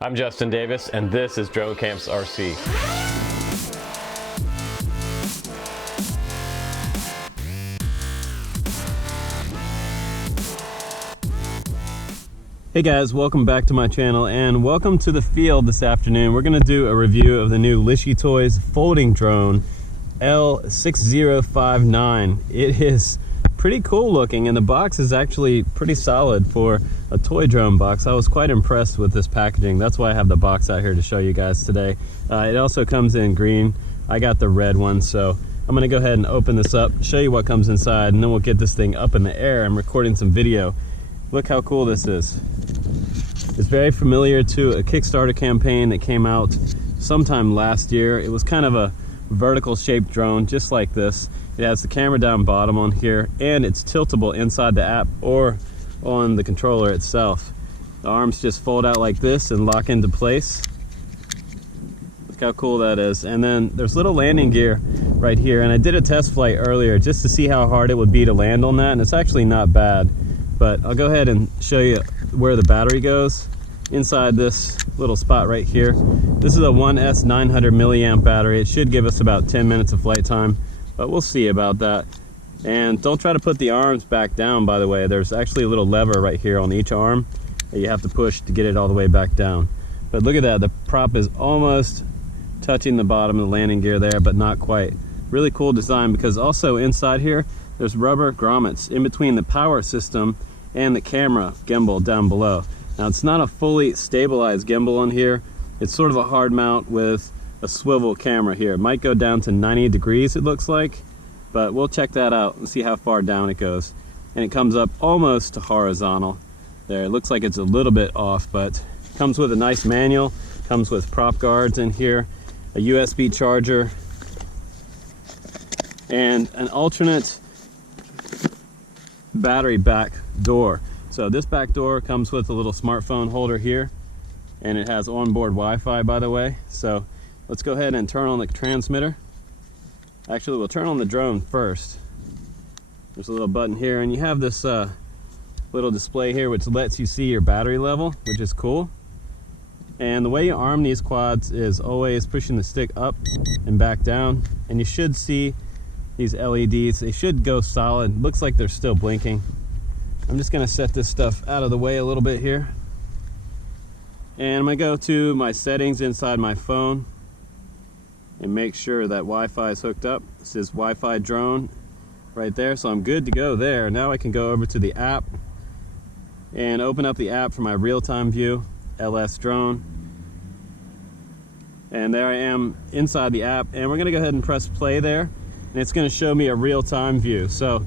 I'm Justin Davis, and this is Drone Camps RC. Hey guys, welcome back to my channel and welcome to the field this afternoon. We're going to do a review of the new Lishy Toys folding drone L6059. It is pretty cool looking and the box is actually pretty solid for a toy drone box. I was quite impressed with this packaging. That's why I have the box out here to show you guys today. It also comes in green. I got the red one, so I'm going to go ahead and open this up, show you what comes inside, and then we'll get this thing up in the air. I'm recording some video. Look how cool this is. It's very familiar to a Kickstarter campaign that came out sometime last year. It was kind of a vertical shaped drone just like this. It has the camera down bottom on here and it's tiltable inside the app or on the controller itself. The arms just fold out like this and lock into place. Look how cool that is. And then there's little landing gear right here, and I did a test flight earlier just to see how hard it would be to land on that, and it's actually not bad. But I'll go ahead and show you where the battery goes inside this little spot right here. This is a 1S 900 milliamp battery. It should give us about 10 minutes of flight time, but we'll see about that. And don't try to put the arms back down, by the way. There's actually a little lever right here on each arm that you have to push to get it all the way back down. But look at that, the prop is almost touching the bottom of the landing gear there, but not quite. Really cool design, because also inside here there's rubber grommets in between the power system and the camera gimbal down below. Now it's not a fully stabilized gimbal on here. It's sort of a hard mount with a swivel camera here. It might go down to 90 degrees it looks like, but we'll check that out and see how far down it goes. And it comes up almost to horizontal there. It looks like it's a little bit off, but it comes with a nice manual, comes with prop guards in here, a USB charger, and an alternate battery back door. So this back door comes with a little smartphone holder here, and it has onboard Wi-Fi, by the way. So let's go ahead and turn on the transmitter. Actually, we'll turn on the drone first. There's a little button here, and you have this little display here which lets you see your battery level, which is cool. And the way you arm these quads is always pushing the stick up and back down, and you should see these LEDs. They should go solid. Looks like they're still blinking. I'm just gonna set this stuff out of the way a little bit here. And I'm gonna go to my settings inside my phone and make sure that Wi-Fi is hooked up. This is Wi-Fi drone right there, so I'm good to go there. Now I can go over to the app and open up the app for my real-time view, LS drone. And there I am inside the app, and we're gonna go ahead and press play there, and it's gonna show me a real-time view. So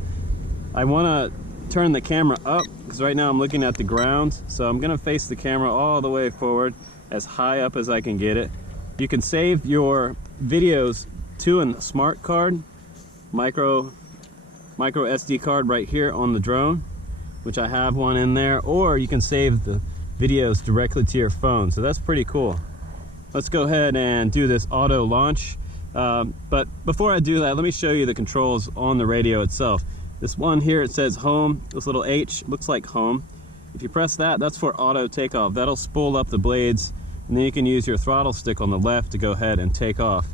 I wanna turn the camera up because right now I'm looking at the ground, so I'm gonna face the camera all the way forward as high up as I can get it. You can save your videos to a smart card, micro SD card right here on the drone, which I have one in there, or you can save the videos directly to your phone. So that's pretty cool. Let's go ahead and do this auto launch. But before I do that, let me show you the controls on the radio itself. This one here, it says home. This little H looks like home. If you press that, that's for auto takeoff. That'll spool up the blades, and then you can use your throttle stick on the left to go ahead and take off.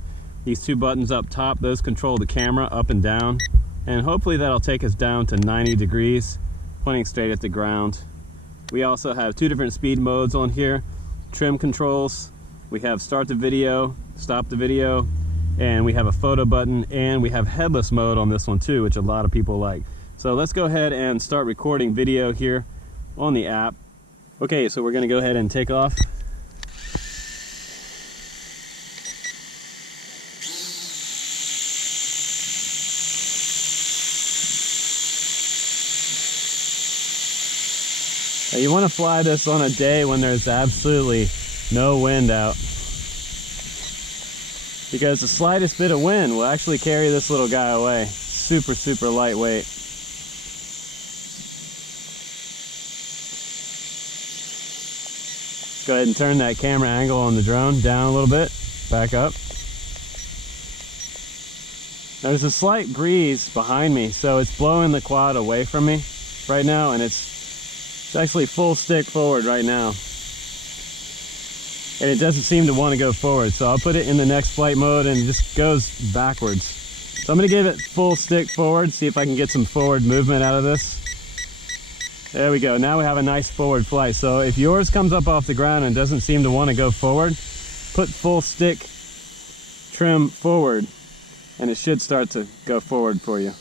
These two buttons up top, those control the camera up and down, and hopefully that'll take us down to 90 degrees, pointing straight at the ground. We also have two different speed modes on here, trim controls. We have start the video, stop the video, and we have a photo button, and we have headless mode on this one too, which a lot of people like. So let's go ahead and start recording video here on the app. Okay, so we're gonna go ahead and take off. Now you wanna fly this on a day when there's absolutely no wind out, because the slightest bit of wind will actually carry this little guy away. Super, super lightweight. Go ahead and turn that camera angle on the drone down a little bit, back up. There's a slight breeze behind me, so it's blowing the quad away from me right now, and it's actually full stick forward right now. and it doesn't seem to want to go forward. So I'll put it in the next flight mode and it just goes backwards. So I'm going to give it full stick forward, see if I can get some forward movement out of this. There we go. Now we have a nice forward flight. So if yours comes up off the ground and doesn't seem to want to go forward, put full stick trim forward and it should start to go forward for you.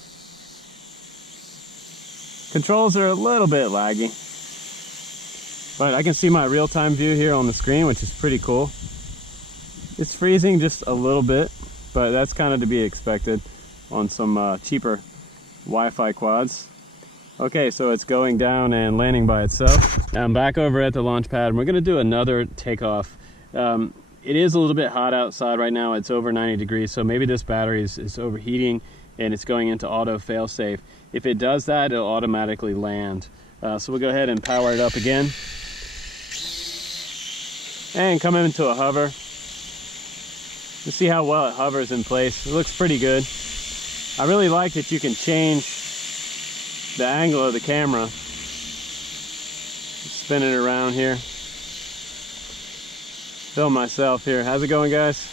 Controls are a little bit laggy, but I can see my real-time view here on the screen, which is pretty cool. It's freezing just a little bit, but that's kind of to be expected on some cheaper Wi-Fi quads. Okay, so it's going down and landing by itself. Now I'm back over at the launch pad and we're gonna do another takeoff. It is a little bit hot outside right now. It's over 90 degrees, so maybe this battery is overheating and it's going into auto failsafe. If it does that, it'll automatically land. So we'll go ahead and power it up again. And come into a hover. Let's see how well it hovers in place. It looks pretty good. I really like that you can change the angle of the camera. Spin it around here. Film myself here. How's it going, guys?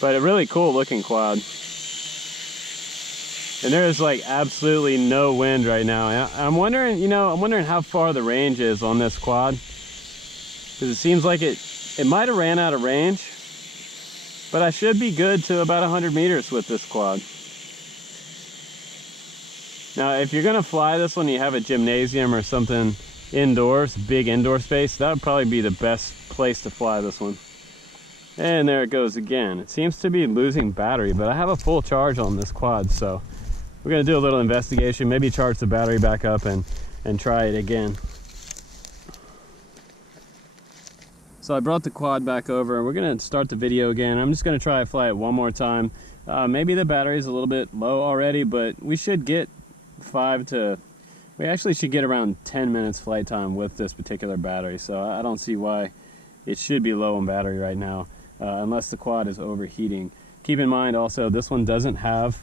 But a really cool looking quad. And there is like absolutely no wind right now. I'm wondering, I'm wondering how far the range is on this quad. Because it seems like it might have ran out of range. But I should be good to about 100 meters with this quad. Now, if you're gonna fly this one, you have a gymnasium or something indoors, big indoor space, that would probably be the best place to fly this one. And there it goes again. It seems to be losing battery, but I have a full charge on this quad, so we're gonna do a little investigation, maybe charge the battery back up and try it again. So I brought the quad back over and we're gonna start the video again. I'm just gonna try to fly it one more time. Maybe the battery's a little bit low already, but we should get we actually should get around 10 minutes flight time with this particular battery. So I don't see why it should be low on battery right now, unless the quad is overheating. Keep in mind also, this one doesn't have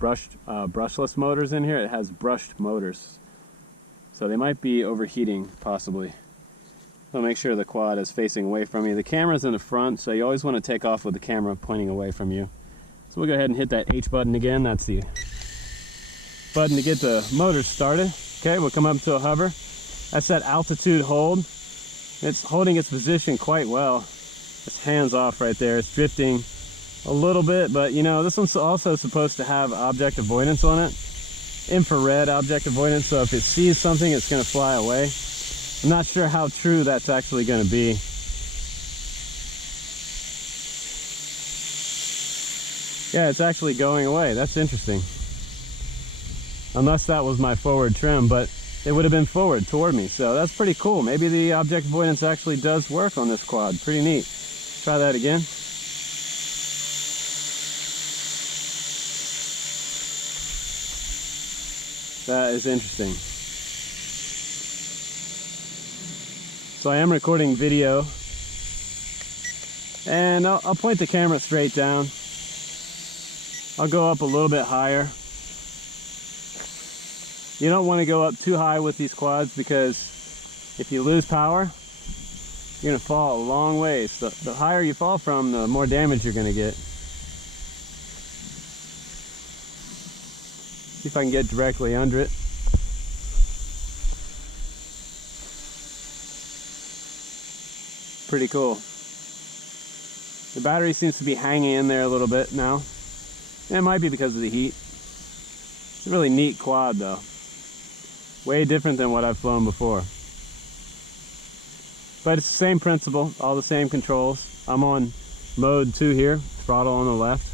brushless motors in here. It has brushed motors. So they might be overheating, possibly. So make sure the quad is facing away from you. The camera's in the front, so you always want to take off with the camera pointing away from you. So we'll go ahead and hit that H button again. That's the button to get the motor started. Okay, we'll come up to a hover. That's that altitude hold. It's holding its position quite well. It's hands off right there. It's drifting a little bit, but this one's also supposed to have object avoidance on it. Infrared object avoidance, so if it sees something, it's going to fly away. I'm not sure how true that's actually going to be. Yeah, it's actually going away. That's interesting. Unless that was my forward trim, but it would have been forward toward me. So that's pretty cool. Maybe the object avoidance actually does work on this quad. Pretty neat. Try that again. That is interesting. So I am recording video, and I'll point the camera straight down. I'll go up a little bit higher. You don't want to go up too high with these quads, because if you lose power, you're going to fall a long ways. So the higher you fall from, the more damage you're going to get. See if I can get directly under it. Pretty cool. The battery seems to be hanging in there a little bit now. And it might be because of the heat. It's a really neat quad though. Way different than what I've flown before. But it's the same principle, all the same controls. I'm on mode 2 here, throttle on the left.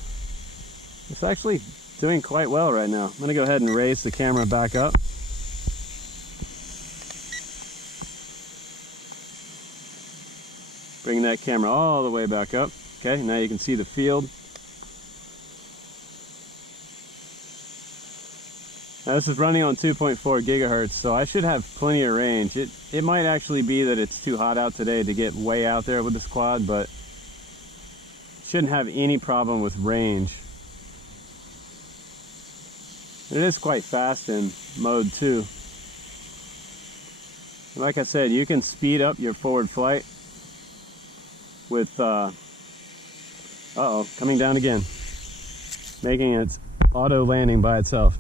It's actually doing quite well right now. I'm gonna go ahead and raise the camera back up. Bring that camera all the way back up. Okay, now you can see the field. Now this is running on 2.4 gigahertz, so I should have plenty of range. It might actually be that it's too hot out today to get way out there with this quad, but shouldn't have any problem with range. It is quite fast in mode 2. Like I said, you can speed up your forward flight with, uh-oh, coming down again, making it auto landing by itself.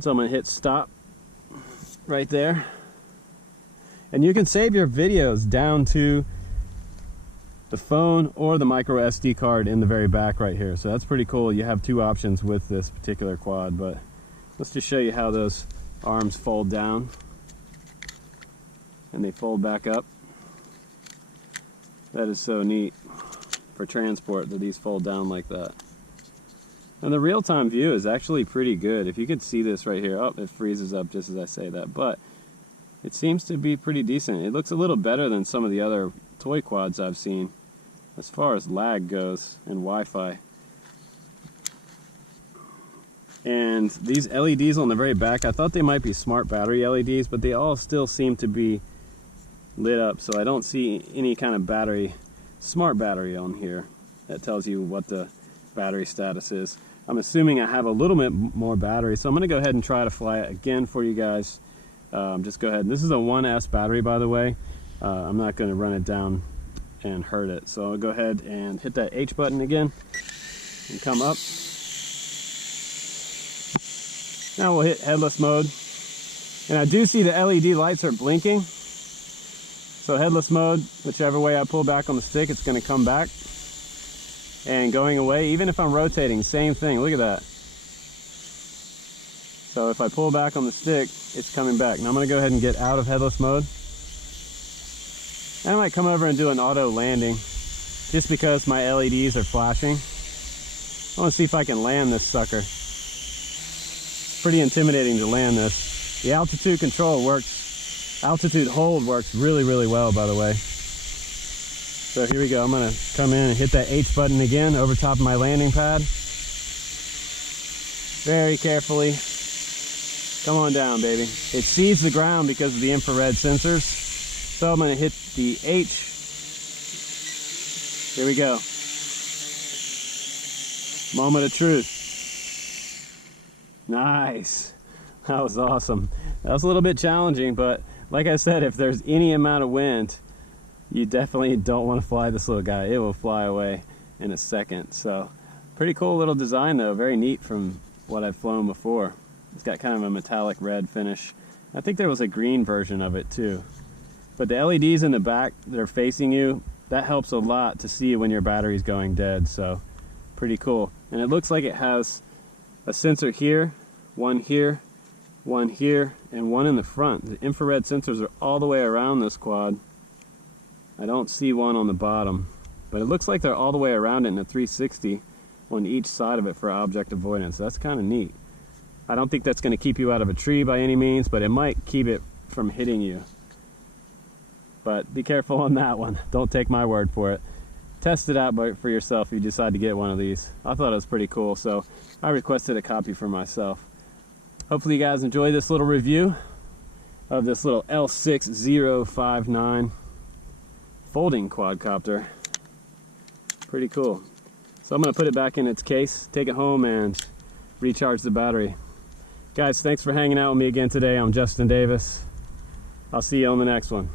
So I'm gonna hit stop right there. And you can save your videos down to the phone or the micro SD card in the very back right here. So that's pretty cool. You have two options with this particular quad, but let's just show you how those arms fold down and they fold back up. That is so neat for transport that these fold down like that. And the real-time view is actually pretty good. If you could see this right here, oh, it freezes up just as I say that, but it seems to be pretty decent. It looks a little better than some of the other toy quads I've seen as far as lag goes and Wi-Fi. And these LEDs on the very back, I thought they might be smart battery LEDs, but they all still seem to be lit up, so I don't see any kind of battery, smart battery on here that tells you what the battery status is. I'm assuming I have a little bit more battery, so I'm going to go ahead and try to fly it again for you guys. Just go ahead. This is a 1S battery, by the way. I'm not going to run it down and hurt it, so I'll go ahead and hit that H button again and come up. Now we'll hit headless mode, and I do see the LED lights are blinking. So headless mode, whichever way I pull back on the stick, it's going to come back and going away. Even if I'm rotating, same thing. Look at that. So if I pull back on the stick, it's coming back. Now I'm going to go ahead and get out of headless mode. And I might come over and do an auto landing just because my LEDs are flashing. I want to see if I can land this sucker. Pretty intimidating to land this. The altitude control works. Altitude hold works really, really well, by the way. So here we go. I'm going to come in and hit that H button again over top of my landing pad. Very carefully. Come on down, baby. It sees the ground because of the infrared sensors. So I'm going to hit the H. Here we go. Moment of truth. Nice. That was awesome. That was a little bit challenging, but like I said, if there's any amount of wind, you definitely don't want to fly this little guy. It will fly away in a second. So pretty cool little design though. Very neat from what I've flown before. It's got kind of a metallic red finish. I think there was a green version of it too. But the LEDs in the back that are facing you, that helps a lot to see when your battery's going dead. So pretty cool. And it looks like it has a sensor here, one here, one here, and one in the front. The infrared sensors are all the way around this quad. I don't see one on the bottom, but it looks like they're all the way around it in a 360 on each side of it for object avoidance. That's kind of neat. I don't think that's going to keep you out of a tree by any means, but it might keep it from hitting you. But be careful on that one. Don't take my word for it. Test it out for yourself if you decide to get one of these. I thought it was pretty cool, so I requested a copy for myself. Hopefully you guys enjoy this little review of this little L6059 folding quadcopter. Pretty cool. So I'm going to put it back in its case, take it home, and recharge the battery. Guys, thanks for hanging out with me again today. I'm Justin Davis. I'll see you on the next one.